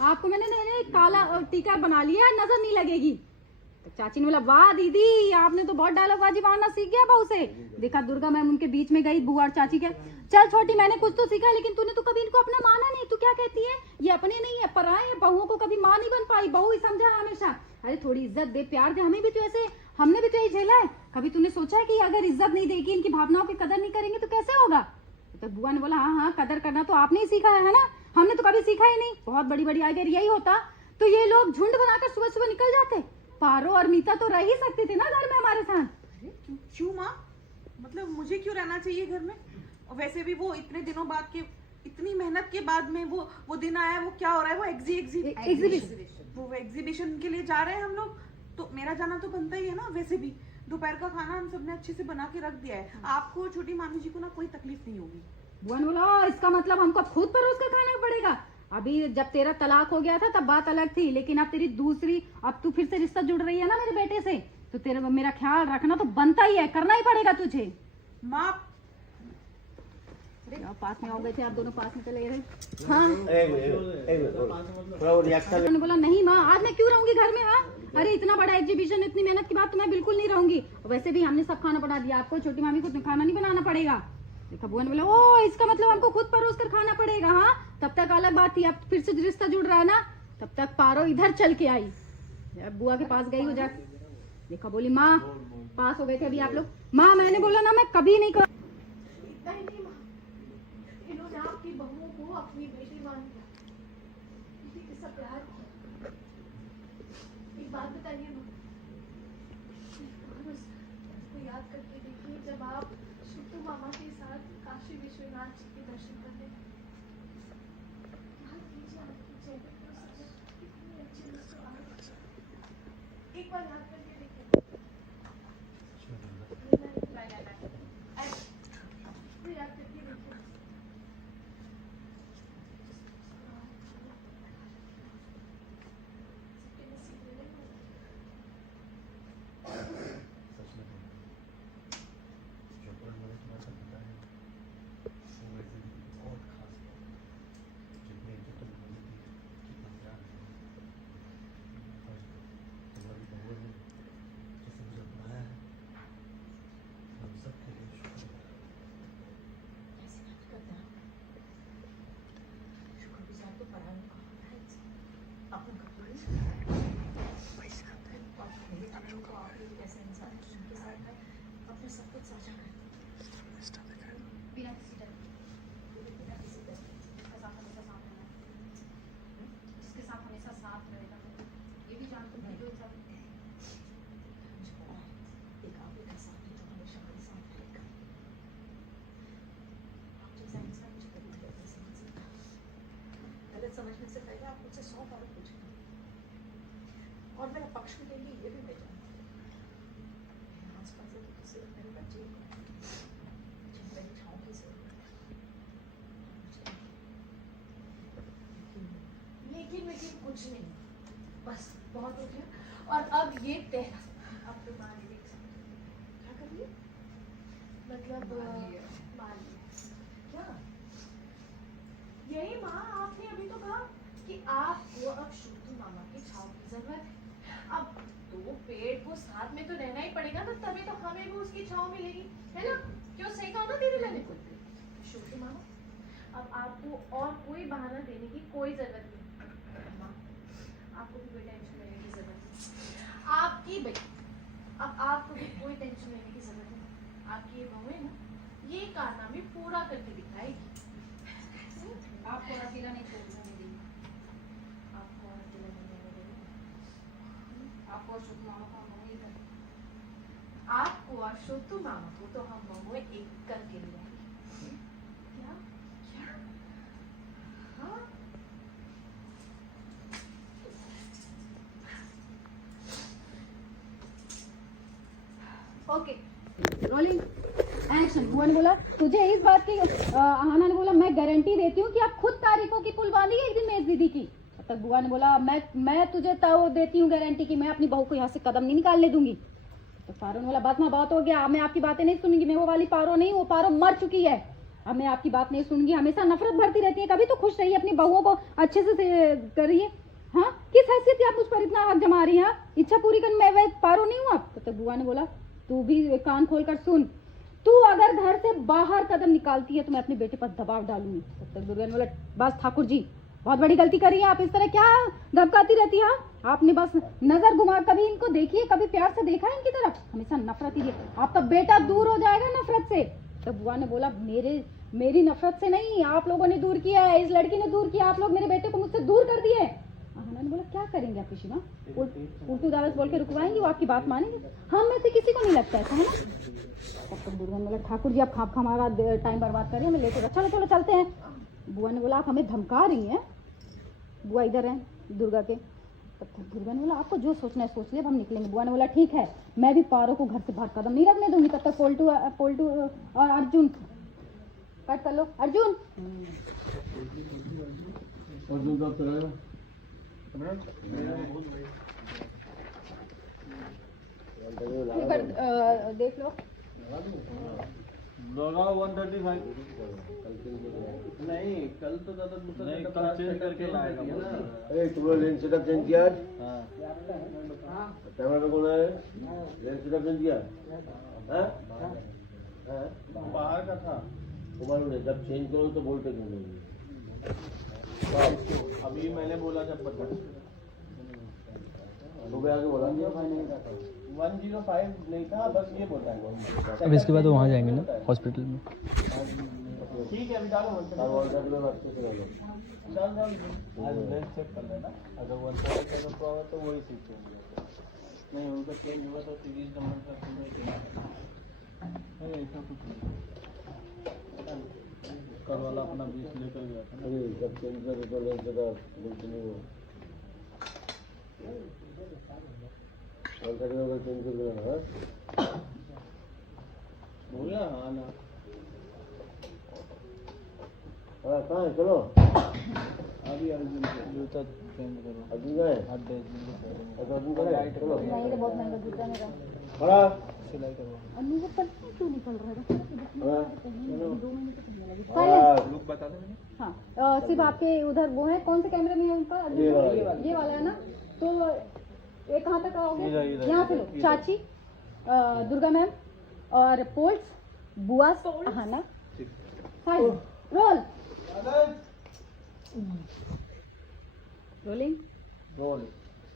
आपको मैंने काला टीका बना लिया, नजर नहीं लगेगी। तो चाची ने बोला वाह दीदी, आपने तो बहुत डायलॉगबाजी मारना सीख गया बहू से। देखा दुर्गा मैम उनके बीच में गई, बुआ और चाची के, चल छोटी मैंने कुछ तो सीखा, लेकिन तूने तो कभी इनको अपना माना नहीं। तू क्या कहती है, ये अपने नहीं है पराए हैं, बहुओं को कभी माँ नहीं बन पाई, बहू ही समझा हमेशा। अरे थोड़ी इज्जत दे, प्यार दे, हमें भी तो ऐसे, हमने भी तो यही झेला है। कभी तूने सोचा है कि अगर इज्जत नहीं देगी, इनकी भावनाओं की कदर नहीं करेंगे तो कैसे होगा। तो बुआ ने बोला हाँ हाँ, कदर करना तो आपने ही सीखा है ना, हमने तो कभी सीखा ही नहीं। बहुत बड़ी बड़ी अगर यही होता तो ये लोग झुंड बनाकर सुबह सुबह निकल जाते। पारो और मीता तो रह ही सकती थी ना घर में हमारे साथ। क्यों माँ, मतलब मुझे क्यों रहना चाहिए घर में? और वैसे भी वो इतने दिनों बाद के, इतनी मेहनत के बाद में वो दिन आया, वो क्या हो रहा है, वो एग्जीबिशन के लिए जा रहे हैं हम लोग, तो मेरा जाना तो बनता ही है ना। वैसे भी दोपहर का खाना हम सबने अच्छे से बना के रख दिया है, आपको छोटी मामी जी को ना कोई तकलीफ नहीं होगी। बुआ ने बोला इसका मतलब हमको खुद परोस कर खाना पड़ेगा। अभी जब तेरा तलाक हो गया था तब बात अलग थी, लेकिन अब तेरी दूसरी, अब तू फिर से रिश्ता जुड़ रही है ना मेरे बेटे से, तो तेरा मेरा ख्याल रखना तो बनता ही है, करना ही पड़ेगा तुझे। माँ पास में हो गए थे आप दोनों, पास में चले गए। हाँ रिएक्शन बोला नहीं माँ, आज मैं क्यों रहूंगी घर में। हाँ अरे इतना बड़ा एग्जीबिशन, इतनी मेहनत के बाद तो मैं बिल्कुल नहीं रहूंगी। वैसे भी हमने सब खाना बना दिया, आपको छोटी मामी को खाना नहीं बनाना पड़ेगा। देखा बुआ ने बोला ओ इसका मतलब हमको खुद परोस कर खाना पड़ेगा। हाँ तब तक अलग बात थी, अब फिर से रिश्ता जुड़ रहा है ना, तब तक पारो इधर चल के आई, बुआ के पास गई हो जा। देखा बोली माँ, पास हो गए थे अभी आप लोग। माँ मैंने बोला ना मैं कभी नहीं कर, इन्होंने आपकी बहुओं को अपनी बेटी मान लिया, किसका प्यार किया। एक बात बताइए माँ, उसको याद करके देखिए जब आप शुक्तू मामा के साथ काशी विश्वनाथ जी के दर्शन करने गए, आपकी चेहरे पर कितनी अच्छी मुस्कुराहट, एक बार याद करके देखिए। याद करके देखिए। समझने से पहले आप मुझसे 100 बार पूछेंगे, और मेरा पक्ष भी लेंगे, ये भी मैं जानती हूँ। आसपास है तो सिर्फ मेरे बच्चे जिन मेरी छाँव की जरूरत है, लेकिन कुछ नहीं, बस बहुत हो गया। और अब ये तेरा, अब तो मान लीजिए क्या करिए, मतलब मान लीजिए क्या यही माँ, आपने अभी तो कहा कि आपको अब शुक्तू मामा की छाँव की जरूरत है। अब दो पेड़ को साथ में तो रहना ही पड़ेगा ना, तभी तो हमें भी उसकी छाँव मिलेगी, है ना? क्यों सही कहा ना दीदी मैंने? शुक्तू मामा, अब आपको और कोई बहाना देने की कोई जरूरत नहीं। माँ आपको भी कोई टेंशन लेने की जरूरत नहीं, आपकी भाई अब आपको भी कोई टेंशन लेने की जरूरत नहीं। आपकी ये बहू है ना, ये कारनामे पूरा करके दिखाएगी। आपको अकेला नहीं छोड़ने देंगे, आपको अकेला नहीं रहने देंगे, आपको शुक्तू मामा को हम वहीं कर, आपको और शुक्तू मामा को तो हम बहुए एक करके ले आएंगे। क्या क्या? हाँ ओके रोलिंग एक्शन। बुआ ने बोला तुझे इस बात की, आहाना ने बोला मैं गारंटी देती हूँ कि आप खुद तारीफों की पुल बांधेगी एक दिन मेज दीदी की। तब तक बुआ ने बोला मैं तुझे तो देती हूँ गारंटी कि मैं अपनी बहू को यहाँ से कदम नहीं निकालने दूंगी। तो पारो ने बोला बस माँ बहुत हो गया, मैं आपकी बातें नहीं सुनूंगी, मैं वो वाली पारो नहीं, वो पारो मर चुकी है। अब मैं आपकी बात नहीं सुनूंगी, हमेशा नफरत भरती रहती है। कभी तो खुश रहिए, अपनी बहुओं को अच्छे से करिए। हाँ, किस हैसियत से आप मुझ पर इतना हक जमा रही हैं? इच्छा पूरी करने में मैं पारो नहीं हूँ। आप तो बुआ ने बोला तू भी कान खोल कर सुन, तू अगर घर से बाहर कदम निकालती है तो मैं अपने बेटे पर दबाव डालूंगी। तब तक दुर्गा ने बोला बस ठाकुर जी, बहुत बड़ी गलती करी है आप, इस तरह क्या धमकाती रहती है? आपने बस नजर घुमा, कभी इनको देखिए, कभी प्यार से देखा है इनकी तरफ? हमेशा नफरत ही है। आपका बेटा दूर हो जाएगा नफरत से। तब बुआ ने बोला मेरी नफरत से नहीं, आप लोगों ने दूर किया है, इस लड़की ने दूर किया, आप लोग मेरे बेटे को मुझसे दूर कर दिए। ने बोला क्या करेंगे आप पिशी माँ? उल्टू दावस बोल के रुकवाएंगे, वो आपकी बात मानेंगे? हम में से किसी को नहीं लगता है ना। तब तक दुर्गा ने बोला ठाकुर जी आप खाप हमारा टाइम बर्बाद कर रहे हैं, हमें लेके चलो चलो चलते हैं। बुआ ने बोला आप हमें धमका रही हैं? बुआ इधर है दुर्गा के। तब तक दुर्गा ने बोला आपको जो सोचना है सोच ले, हम निकलेंगे। बुआ ने बोला ठीक है, मैं भी पारो को घर से बाहर कदम नहीं रखने दूंगी। तब तक पोल्टू और अर्जुन कट कर लो। अर्जुन देख लो। 135 नहीं, कल तो दादा दूसरा नहीं, कल चेंज करके लाएगा ना। अरे तुम्हारा लेंस सेटअप चेंज किया आज? हाँ, कैमरा पे कौन है? लेंस सेटअप चेंज किया? हाँ? बाहर का था। तुम्हारे ने जब चेंज करो तो बोलते क्यों नहीं? अभी मैंने बोला जब पता सुबह आके बोला 105 नहीं था, बस ये बोल रहा है। अब इसके बाद वहाँ जाएंगे ना हॉस्पिटल में। ठीक है, अभी डालो अच्छे से लो। डाल आज लेंस चेक कर लेना, अगर 135 का होगा तो वही सीख लेंगे। नहीं उनका चेंज हुआ तो सीरीज नंबर का नहीं, ऐसा कुछ नहीं। कल वाला अपना 20 लेकर गया था। अरे जब चेंज करे तो लेंस सेटअप बोलते नहीं हो। चेंज कर देना। हो गया? हाँ ना, कहाँ है? चलो अभी अर्जुन जूता चेंज करो। अर्जुन का है? अच्छा अर्जुन का है, चलो। नहीं तो बहुत महंगा जूता मेरा। खड़ा सिलाई करो। अन्नू को पता क्यों निकल रहा है? 2 महीने से पहले लगी। लुक बता दे मैंने। हाँ सिर्फ आपके उधर वो है, कौन से कैमरे में है उनका? ये वाला है ना। तो ये कहाँ तक आओगे? यहाँ से लो। चाची, दुर्गा मैम और पोल्स, बुआ, हाँ ना। Role rolling roll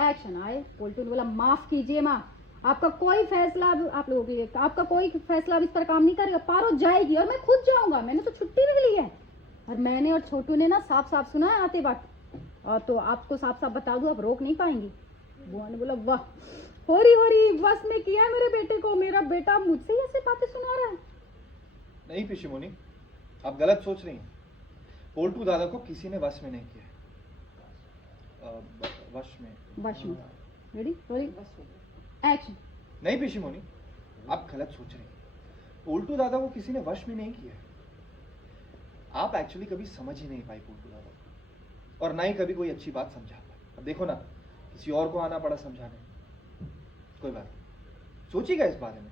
action. आए पोल्टू ने बोला माफ कीजिए माँ, आपका कोई फैसला अब आप लोगों के लिए, आपका कोई फैसला अब इस पर काम नहीं करेगा। पारो जाएगी और मैं खुद जाऊंगा, मैंने तो छुट्टी भी ली है। और मैंने और छोटू ने ना साफ साफ सुना है आते वक्त, और तो आपको साफ साफ बता दूं आप रोक नहीं पाएंगी। बुआ ने बोला वाह, होरी बस में किया मेरे बेटे को, मेरा बेटा मुझसे ही ऐसे बातें सुना रहा है। नहीं पिशीमोनी, आप गलत सोच रही हैं। पोल्टू दादा को किसी ने वश में नहीं किया है। वश में रेडी रोलिंग एक्शन। नहीं पिशीमोनी, आप गलत सोच रही हैं। पोल्टू दादा को किसी ने वश में नहीं किया है। आप एक्चुअली कभी समझ ही नहीं पाई पोल्टू दादा को, और ना ही कभी कोई अच्छी बात समझा पाई। अब देखो ना, किसी और को आना पड़ा समझाने। कोई बात नहीं, सोचिएगा इस बारे में।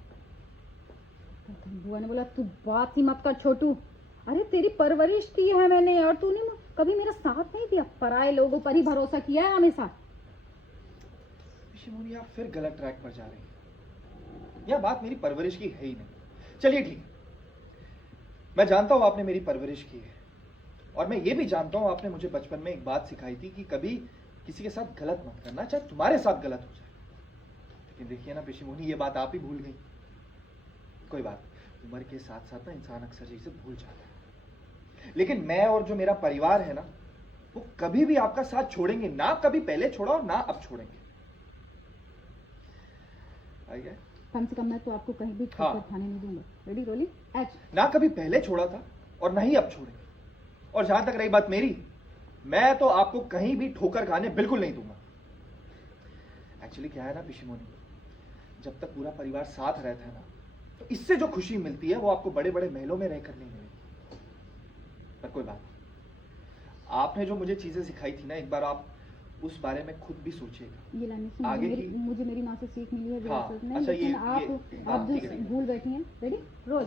बुआ ने बोला तू बात ही मत कर छोटू, अरे तेरी परवरिश की है मैंने, और तूने कभी मेरा साथ नहीं दिया, पराये लोगों पर ही भरोसा किया है हमेशा। पिशीमोनी, आप फिर गलत ट्रैक पर जा रही हैं। यह बात मेरी परवरिश की है ही नहीं। चलिए ठीक है, मैं जानता हूं आपने मेरी परवरिश की है, और मैं ये भी जानता हूं आपने मुझे बचपन में एक बात सिखाई थी कि कभी किसी के साथ गलत मत करना, चाहे तुम्हारे साथ गलत हो जाए। लेकिन देखिए ना पिशीमोनी, ये बात आप ही भूल गई। कोई बात, उम्र के साथ साथ ना इंसान अक्सर चीजें भूल जाता है। लेकिन मैं और जो मेरा परिवार है ना, वो कभी भी आपका साथ छोड़ेंगे ना। कभी पहले छोड़ा और ना अब छोड़ेंगे। आइए, कम से कम मैं तो आपको कहीं भी ठोकर खाने नहीं दूंगा। Ready rolling action. ना कभी पहले छोड़ा था और ना ही अब छोड़ेंगे। और जहां तक रही बात मेरी, मैं तो आपको कहीं भी ठोकर खाने बिल्कुल नहीं दूंगा। एक्चुअली क्या है ना पिशीमोनी, जब तक पूरा परिवार साथ रहता है ना, तो इससे जो खुशी मिलती है वो आपको बड़े बड़े महलों में रहकर नहीं मिलेगी। पर कोई बात नहीं, आपने जो मुझे चीजें सिखाई थी ना, एक बार आप उस बारे में खुद भी सोचिएगा। ये लाने से आगे मुझे मेरी माँ से सीख मिली है। हाँ, नहीं, अच्छा लेकिन आप आप जो भूल बैठी हैं। Ready roll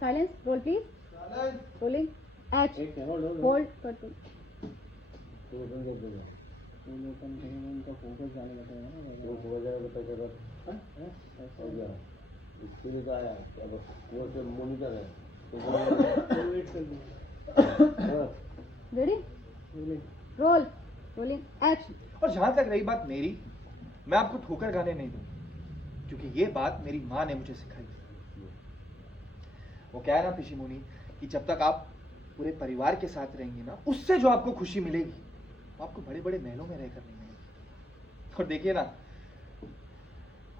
silence role please. Rolling action एक होल्ड होल्ड कट तो ओपन कर देगा ओपन करेंगे उनका फोकस जाने लगेगा ना वो हो जाएगा तो पैसा कर हो गया इसके लिए तो आया अब वो से मॉनिटर है तो वो वेट कर दो रेडी रोल रोलिंग एक्शन और जहां तक रही बात मेरी, मैं आपको ठोकर खाने नहीं दूंगा, क्योंकि ये बात मेरी माँ ने मुझे सिखाई। वो क्या है ना पिशी मुनि कि जब तक आप पूरे परिवार के साथ रहेंगे ना, उससे जो आपको खुशी मिलेगी वो आपको बड़े बड़े महलों में रहकर नहीं मिलेगी। और देखिए ना,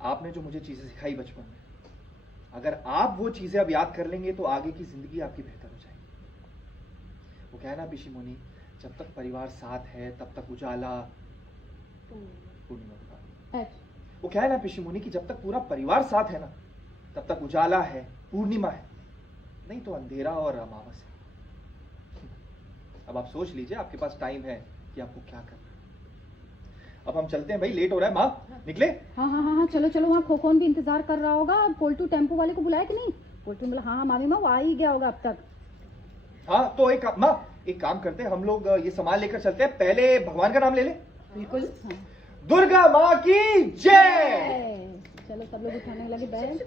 आपने जो मुझे चीजें सिखाई बचपन में, अगर आप वो चीजें अब याद कर लेंगे तो आगे की जिंदगी आपकी बेहतर हो जाएगी। वो क्या है ना पिशी मुनि, जब तक परिवार साथ है तब तक उजाला पूर्णिमा। एक्शन वो क्या है ना पिशी मुनि कि जब तक पूरा परिवार साथ है ना, तब तक उजाला है, पूर्णिमा है, नहीं तो अंधेरा और अमावस है। अब आप सोच लीजिए, आपके पास टाइम है कि आपको क्या करना है। अब हम चलते हैं भाई, लेट हो रहा है। माँ निकले? हाँ चलो चलो, वहाँ खोखोन भी इंतजार कर रहा होगा। पोल्टू टेम्पो वाले को बुलाया कि नहीं? पोल्टू बोला हाँ मामी माँ, वो आ ही गया होगा अब तक। हाँ तो माँ एक काम करते हैं, हम लोग ये सामान लेकर चलते हैं, पहले भगवान का नाम ले ले। बिल्कुल हाँ। दुर्गा माँ की जय। चलो सब लोग उठाने लगे बैग,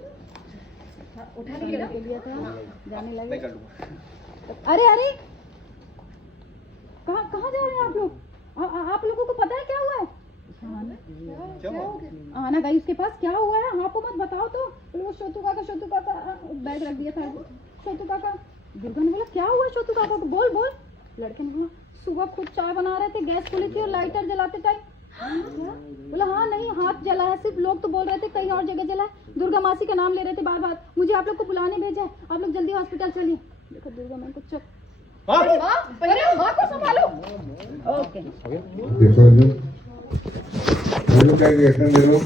उठाने के लिए था, जाने मैं लगे। कर लूंगा। अरे अरे कहाँ कहाँ जा रहे हैं आप लोग? आप लोगों को पता है क्या हुआ है? क्या हुआ? आना गई उसके पास, क्या हुआ है? हाँ को मत बताओ तो। बोले छोटू काका बैग रख दिया था। छोटू काका, दुर्गा ने बोला क्या हुआ छोटू काका को? बोल बोल। लड़के ने बोला सुबह खुद चाय बना रहे थे, गैस खुली थी और लाइटर जलाते टाइम। क्या? बोला हाँ नहीं, हाथ जला है सिर्फ, लोग तो बोल रहे थे कहीं और जगह जला है। दुर्गा मासी का नाम ले रहे थे बार बार। मुझे आप लोग को बुलाने भेजा है, आप लोग जल्दी हॉस्पिटल चलिए। देखो दुर्गा मैम को चल माँ माँ को संभालो। ओके देखो जो क्या रिएक्शन दे रहा हूँ।